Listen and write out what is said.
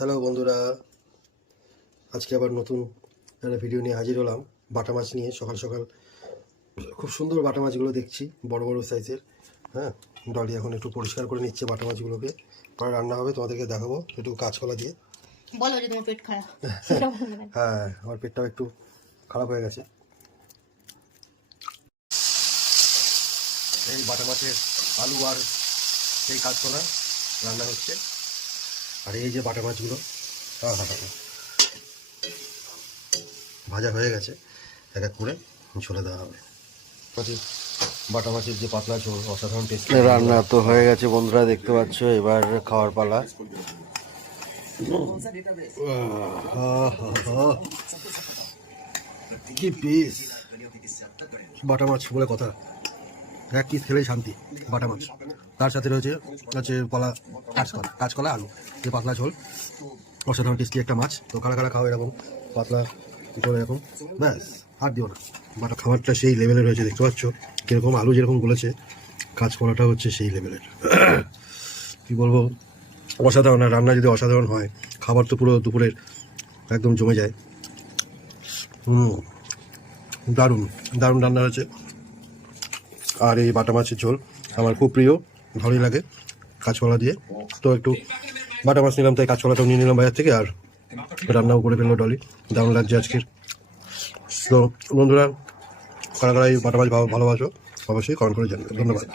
Hello বন্ধুরা, আজকে আবার নতুন একটা ভিডিও নিয়ে হাজির হলাম। বাটা মাছ নিয়ে সকাল সকাল খুব সুন্দর বাটা মাছগুলো দেখছি, বড় বড় সাইজের। হ্যাঁ, ডলি এখন একটু পরিষ্কার করে নিচ্ছে বাটা মাছগুলোকে, পরে রান্না হবে, তোমাদেরকে দেখাবো একটু কাঁচকলা দিয়ে। বলো যে তোমার পেট খারাপ। হ্যাঁ, আমার পেটটাও একটু খারাপ হয়ে গেছে। এই বাটা মাছের আলু আর এই কাঁচকলা রান্না হচ্ছে। আর এই যে বাটা মাছগুলো ভাজা হয়ে গেছে, এক এক করে ঝোলে দেওয়া হবে। বাটা মাছের যে পাতলা ঝোল অসাধারণ টেস্ট। রান্না তো হয়ে গেছে বন্ধুরা, দেখতে পাচ্ছ, এবার খাওয়ার পালা। কি পিস বাটা মাছ বলে কথা, এক পিস খেলেই শান্তি বাটা মাছ। তার সাথে রয়েছে কাঁচকলা আলু, যে পাতলা ঝোল, অসাধারণ টেস্টি একটা মাছ। তো কারা কারা খাও এরকম পাতলা ঝোল এরকম, ব্যাস আর দিও না। বাটা খাবারটা সেই লেভেলের হয়েছে, দেখতে পাচ্ছ কীরকম আলু যেরকম গলেছে, কাঁচকলাটা হচ্ছে সেই লেভেলের। কী বলবো, অসাধারণ। আর রান্না যদি অসাধারণ হয়, খাবার তো পুরো দুপুরের একদম জমে যায়। দারুণ দারুণ রান্না হয়েছে। আর এই বাটা মাছের ঝোল আমার খুব প্রিয়, ভালোই লাগে কাঁচকলা দিয়ে। তো একটু বাটা মাছ নিলাম, তাই কাঁচকলাটাও নিয়ে নিলাম বাজার থেকে, আর রান্নাও করে ফেললো ডলি। দারুণ লাগছে আজকের। তো বন্ধুরা, কারা কারা এই বাটা মাছ ভালোবাসো অবশ্যই কমেন্ট করে জানাবে। ধন্যবাদ।